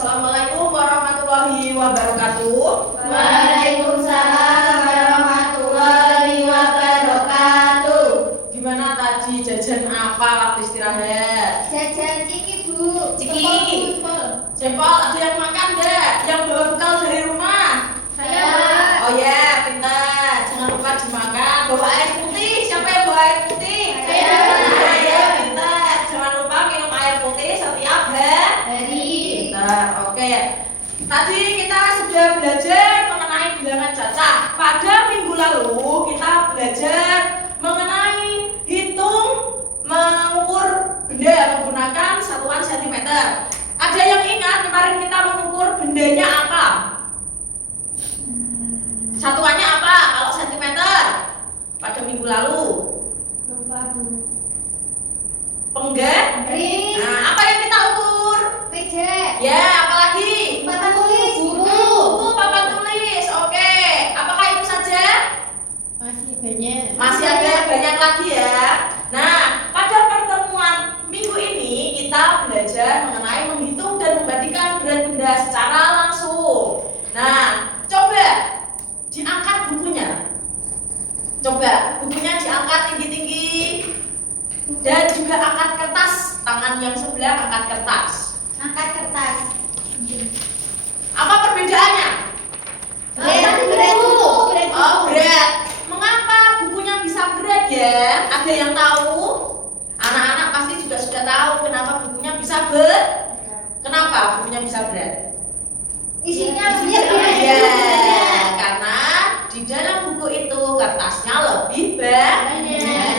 Assalamualaikum warahmatullahi wabarakatuh. Waalaikumsalam warahmatullahi wabarakatuh. Gimana tadi jajan apa waktu istirahat? Jajan ciki, Bu. Ciki. Jempol, ada yang makan nggak? Yang bawa bekal dari rumah? Saya. Oh ya, pintar. Jangan lupa dimakan. Bawa air putih. Siapa yang bawa air putih? Saya. Nah, ya, pintar. Jangan lupa minum air putih setiap Hari. Pintar. Oke. Tadi kita sudah belajar mengenai bilangan cacah. Pada minggu lalu kita belajar mengenai hitung mengukur benda menggunakan satuan sentimeter. Ada yang ingat kemarin kita mengukur bendanya apa? Satuannya apa kalau sentimeter? Pada minggu lalu. Lupa, Bu. Penggaris. Ring. Nah, apa yang kita ukur? Meja. Ya, apalagi? Papan tulis. Buku, papan tulis. Oke. Apakah itu saja? Masih banyak. Masih ada banyak lagi ya. Nah, pada pertemuan minggu ini kita belajar mengenai menghitung dan membandingkan berat benda secara langsung. Nah, coba diangkat bukunya. Coba bukunya diangkat tinggi-tinggi. Dan juga angkat kertas. Tangan yang sebelah angkat kertas. Angkat kertas. Apa perbedaannya? Berat. Oh, berat. Mengapa bukunya bisa berat ya? Ada yang tahu? Anak-anak pasti juga sudah tahu kenapa bukunya bisa berat. Kenapa bukunya bisa berat? Isinya Ya, banyak. karena di dalam buku itu kertasnya lebih banyak.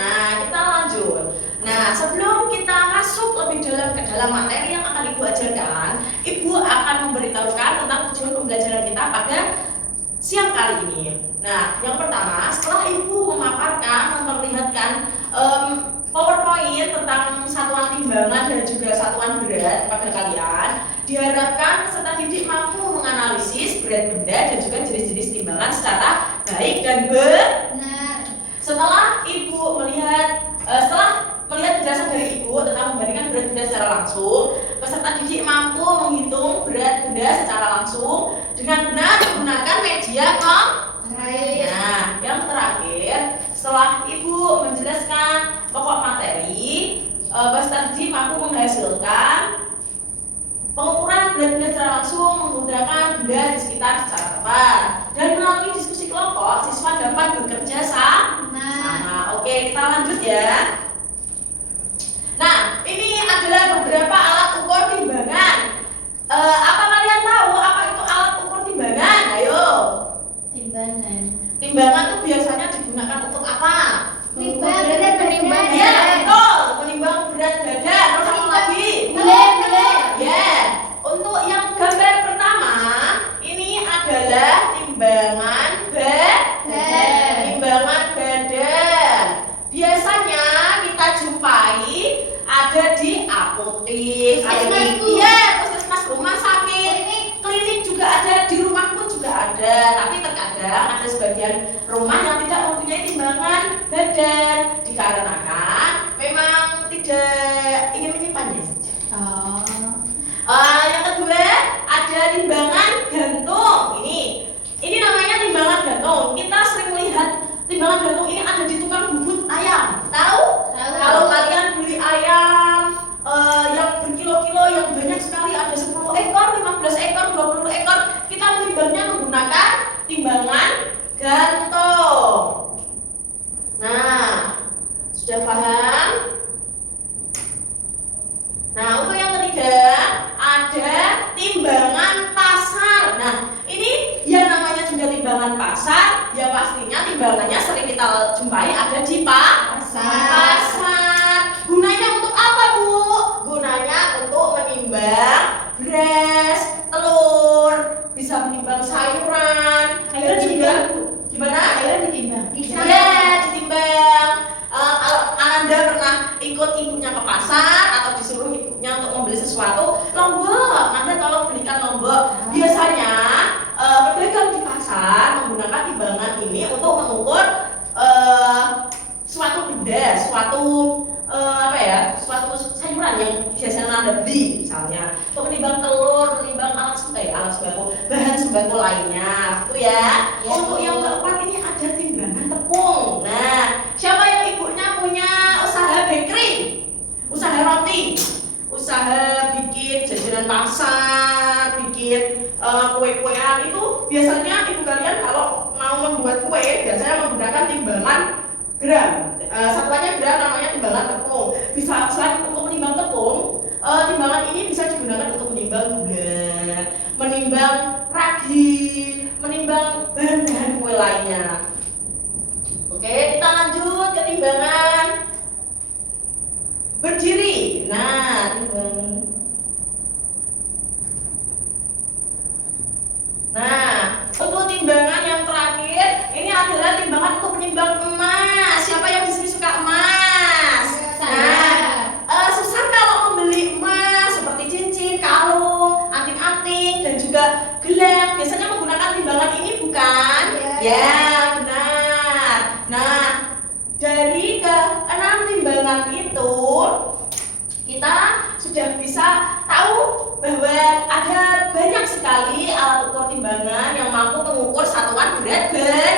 Nah, kita lanjut. Nah, sebelum kita masuk lebih dalam ke dalam materi yang akan Ibu ajarkan, Ibu akan memberitahukan tentang tujuan pembelajaran kita pada siang kali ini. Nah, yang pertama, setelah Ibu memaparkan, memperlihatkan PowerPoint tentang satuan timbangan dan juga satuan berat pada kalian, diharapkan peserta didik mampu menganalisis berat benda dan juga jenis-jenis timbangan secara baik dan benar. Setelah melihat penjelasan dari Ibu tentang membandingkan berat benda secara langsung, peserta didik mampu menghitung berat benda secara langsung dengan benar menggunakan media konkret. Nah, yang terakhir, setelah Ibu menjelaskan pokok materi, peserta didik mampu menghasilkan pengukuran berat benda secara langsung menggunakan benda di sekitar secara tepat. Dan melalui diskusi kelompok, siswa dapat bekerja sama. Oke, kita lanjut ya. Nah, ini adalah beberapa alat ukur timbangan. Apa kalian tahu apa itu alat ukur timbangan? Ayo. Timbangan itu biasanya digunakan untuk apa? Menimbang. Ya, betul. Menimbang berat badan. Terus apa lagi? Beler. Ya. Untuk yang gambar pertama, ini adalah timbangan badan. Biasanya kita jumpai ada di apotek, puskesmas, rumah sakit, klinik juga ada, di rumahku juga ada. Tapi terkadang ada sebagian rumah yang tidak mempunyai timbangan badan dikarenakan memang tidak ingin menyimpannya saja. Yang kedua ada timbangan gantung. Ini namanya timbangan gantung. Kita sering melihat timbangan gantung ini ada di tukang bubut ayam. Tahu? Kalau kalian beli ayam yang berkilo-kilo yang banyak sekali, ada 10 ekor, 15 ekor, 20 ekor, kita menimbangnya menggunakan timbangan gantung. Nah, sudah paham? Nah, untuk yang ketiga ada timbangan pasar. Nah, ini yang namanya juga timbangan pasar, ya pastinya timbangannya sering kita jumpai ada di pasar. Gunanya untuk apa, Bu? Gunanya untuk menimbang beras, telur, bisa menimbang sayuran, dan juga gimana? ditimbang. Ya, ditimbang. Kalau Ananda pernah ikut ibunya ke pasar atau disuruh ibunya untuk membeli sesuatu, lombok, Anda tolong belikan lombok. Biasanya pedagang di pasar menggunakan timbangan ini untuk mengukur suatu benda, suatu sayuran ukuran yang biasanya Anda beli, misalnya untuk menimbang telur, menimbang alat sembako, bahan sembako lainnya, itu ya. Untuk yang keempat ini ada timbangan tepung. Nah, siapa yang ibunya punya usaha bakery, usaha roti, usaha bikin jajanan pasar, bikin kue-kuean, itu biasanya ibu kalian kalau mau membuat kue biasanya menggunakan timbangan gram. Satuannya gram, namanya timbangan tepung. Bisa selain untuk menimbang tepung, timbangan ini bisa digunakan untuk menimbang gula, menimbang ragi, menimbang bahan-bahan kue lainnya. Oke, kita lanjut ke timbangan berdiri. Nah, untuk timbangan yang terakhir ini adalah timbangan untuk menimbang emas. Siapa yang di sini suka emas? Nah, susah kalau membeli emas seperti cincin, kalung, anting-anting dan juga gelang. Biasanya menggunakan timbangan ini bukan? Ya, benar. Nah, dari ke-6 timbangan itu kita sudah bisa tahu bahwa ada banyak sekali alat ukur timbangan yang mampu mengukur satuan berat badan.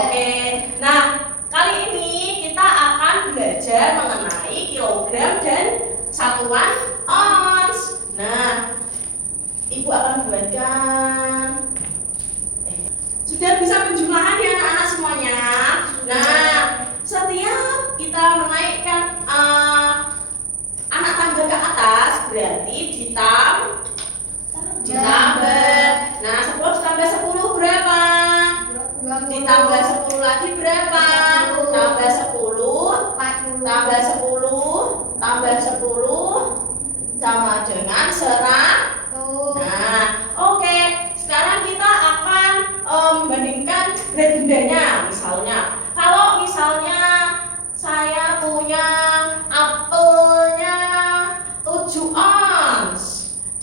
Oke. Nah, kali ini kita akan belajar mengenai kilogram dan satuan ons. Nah, Ibu akan buatkan. Sudah bisa penjumlahan ya anak-anak semuanya. Nah, setiap kita menaikkan anak tangga ke atas berarti ditambah. Nah, 10 ditambah 10 berapa? Ditambah 10 lagi berapa? Tambah 10, tambah 10, tambah 10 sama dengan 100. Nah, oke. Sekarang kita akan membandingkan berat bendanya. Kalau misalnya saya punya apelnya 7 ons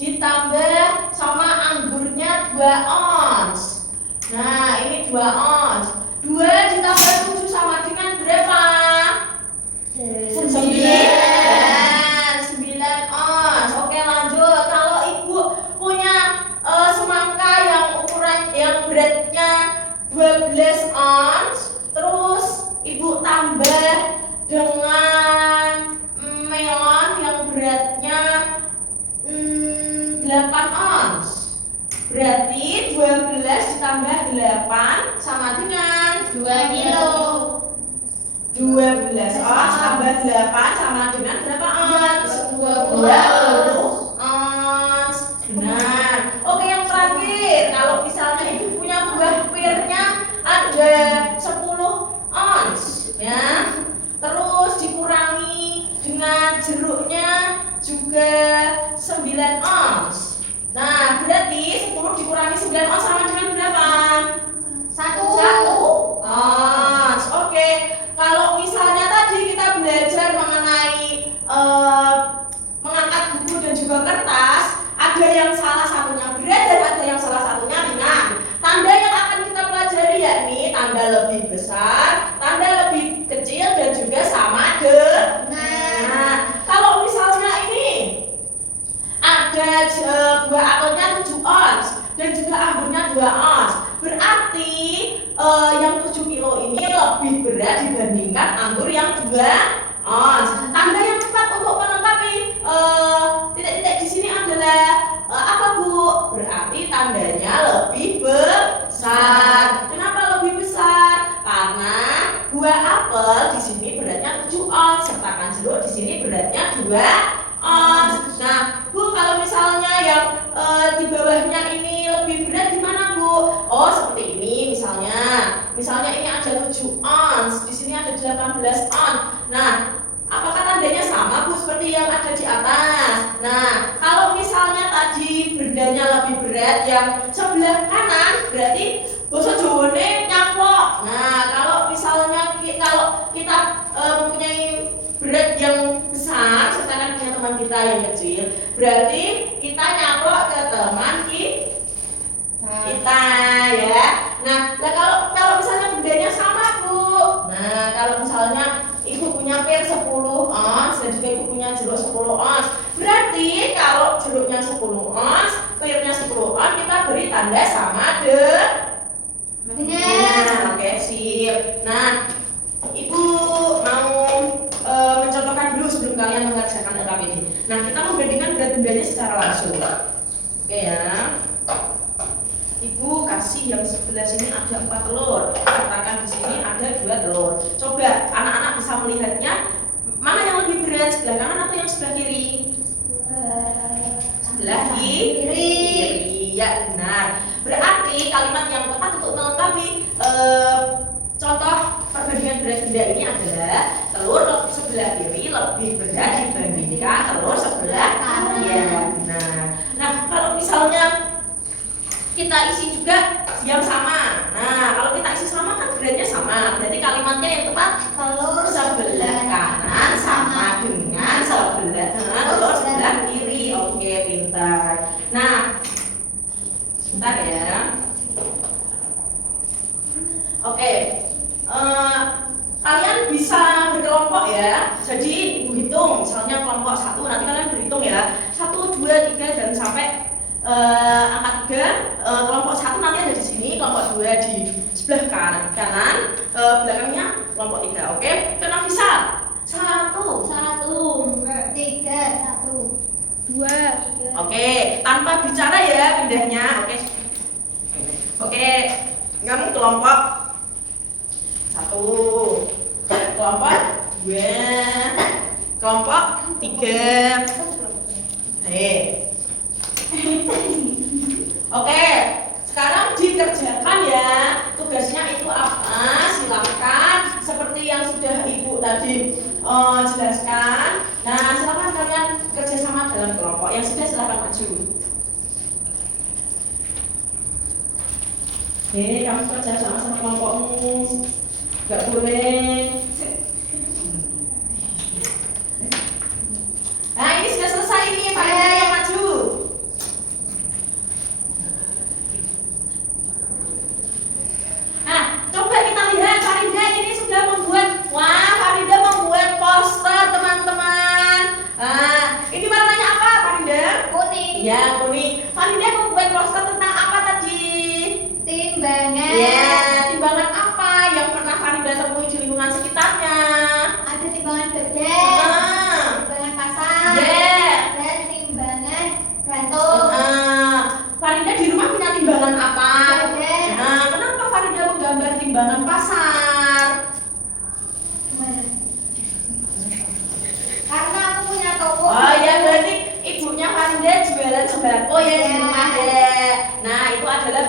ditambah sama anggurnya 2 ons. Nah, ini 2 ons. 2 ditambah 7 sama dengan berapa? 9 ons. Oke, lanjut. Kalau Ibu punya semangka yang beratnya 12 ons, terus Ibu tambah dengan melon yang beratnya 8 ons. Berarti 12 ditambah 8 sama dengan 2 kilo. 12 ons tambah 8 sama dengan berapa ons? 20 ons. Benar. Oke, yang terakhir, kalau misalnya Ibu punya buah pirnya ada 10 ons, ya. Terus dikurangi dengan jeruknya juga 9 ons. Nah, berarti 10 dikurangi 9 ons sama dengan berapa? 1 ons. Oke. Kalau misalnya tadi kita belajar mengenai mengangkat buku dan juga kertas, ada yang salah satunya berat dan ada yang salah satunya ringan. Tanda yang akan kita pelajari yakni tanda lebih besar, tanda lebih kecil dan juga sama dengan. Nah, kalau misalnya ini ada buah apelnya 7 ons dan juga anggurnya 2 ons, berarti yang 7 kilo ini lebih berat dibandingkan anggur yang 2 ons. Tanda yang tepat untuk melengkapi titik-titik di sini adalah apa, Bu? Berarti tandanya lebih besar. Kenapa lebih besar? Karena buah apel di sini beratnya 7 ons, sertakan jeruk di sini beratnya 2 ons. Nah, Bu, kalau misalnya yang di bawahnya ini lebih berat gimana, Bu? Oh, seperti ini misalnya. Misalnya ini ada 7 ons, di sini ada 18 ons. Nah, apakah tandanya sama, Bu, seperti yang ada di atas? Nah, kalau misalnya tadi bendanya lebih berat yang sebelah kanan, berarti basa Jawane nyaplok. Nah, kalau misalnya kita mempunyai berat yang besar, sedangkan punya teman kita yang kecil, berarti kita nyaplok ke teman kita, ya. Nah, kalau misalnya bendanya sama, Bu. Nah, kalau misalnya Ibu punya pir 10 ons dan dan juga ibu punya jeruk 10 ons. Berarti kalau jeruknya 10 ons, clearnya 10 ons, kita beri tanda sama dengan. Oke, sip. Nah, ibu mau mencontohkan dulu sebelum kalian mengerjakan LKPD. Nah, kita membandingkan berat bendanya secara langsung. Oke ya. Ibu kasih yang sebelah sini ada 4 telur, katakan di sini ada 2 telur. Coba anak-anak bisa melihatnya mana yang lebih berat, sebelah kanan atau yang sebelah kiri? Sebelah kiri. Ya benar. Berarti kalimat yang tepat untuk melengkapi contoh perbandingan berat benda ini adalah telur sebelah kiri lebih berat dibandingkan telur sebelah kanan. Ya benar. Nah, kalau misalnya kita isi juga yang sama. Nah, kalau kita isi sama kan beratnya sama. Berarti kalimatnya yang tepat telur sebelah kanan sama dengan telur sebelah kiri. Oke, pintar. Nah, sebentar ya. Oke. Kalian bisa berkelompok ya. Jadi ibu hitung, misalnya kelompok 1, nanti kalian berhitung ya. 1, 2, 3 dan sampai angka 3. Kelompok 1 nanti ada di sini, kelompok 2 di sebelah kanan, belakangnya kelompok 3. Oke, kenapa bisa? 1, 3, 1, 2. Oke, tanpa bicara ya pindahnya. Oke, kamu kelompok 1, kelompok 2, kelompok 3. Oke, sekarang dikerjakan ya. Tugasnya itu apa? Silakan seperti yang sudah ibu tadi jelaskan. Nah, silakan kalian kerjasama dalam kelompok. Yang sudah silakan maju. Kamu kerja sama kelompokmu. Gak boleh. Nah, ini sudah selesai ini. Farinda yang maju. Nah, coba kita lihat Farinda ini sudah membuat. Wah, Farinda membuat poster, teman-teman. Nah, ini warnanya apa, Farinda? Kuning. Ya, kuning. Farinda membuat poster tentang apa tadi? Timbangan. Ya, timbangan apa yang pernah Farinda temui di lingkungan sekitarnya? Ada timbangan bedah, timbangan pasar, dan timbangan gantung. Farinda di rumah punya timbangan apa? Bedah. Nah, kenapa Farinda menggambar timbangan pasar? Karena aku punya toko. Oh ya, berarti ibunya Farinda jualan sembako ya di rumah deh. Nah, itu adalah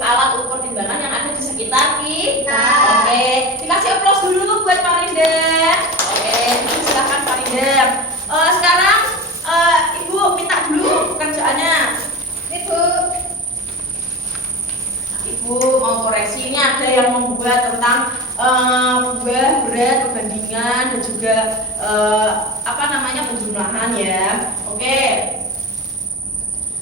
alat ukur timbangan yang ada di sekitar kita. Oke, dikasih aplaus dulu buat Farinda. Oke, silakan Farinda. Sekarang ibu minta dulu kerjaannya. Ibu mau koreksi, ini ada yang membuat tentang buah, berat, perbandingan dan juga penjumlahan ya. Oke.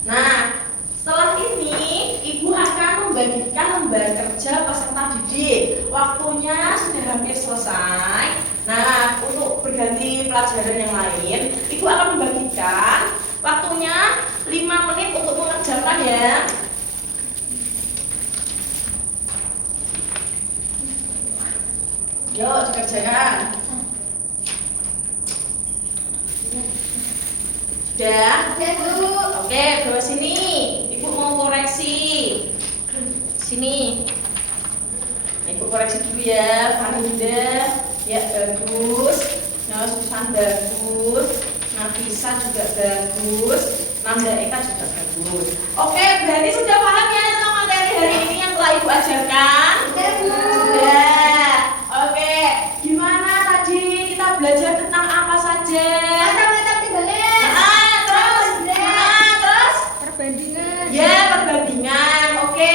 Nah, setelah ini ibu akan membagikan lembar kerja peserta didik. Waktunya sudah hampir selesai. Nah, untuk berganti pelajaran yang lain, ibu akan membagikan waktunya 5 menit untuk mengerjakan ya. Yuk, dikerjakan. Sudah? Oke, bawa sini. Ibu mau koreksi. Sini. Ibu koreksi dulu ya, Farinda. Ya, bagus. Nah, Susan bagus. Nafisa juga bagus. Nanda Eka juga bagus. Oke, berarti sudah paham ya tentang materi hari ini yang telah ibu ajarkan? Sudah. Oke, gimana tadi kita belajar tentang apa saja? Terus perbandingan. ya, perbandingan. Oke.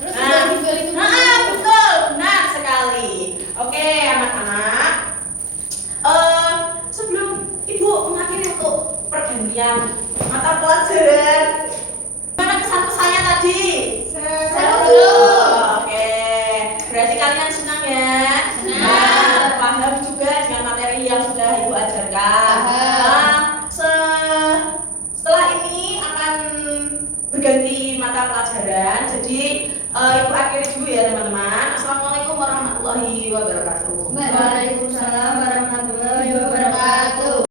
Betul, benar sekali. Oke, anak-anak. Sebelum ibu mengakhiri untuk pergantian mata pelajaran, gimana kesan-pesannya tadi? Seru. Oke, berarti kalian senang ya? Senang. Paham juga dengan materi yang sudah ibu Jadi ibu akhiri dulu ya teman-teman. Assalamualaikum warahmatullahi wabarakatuh. Waalaikumsalam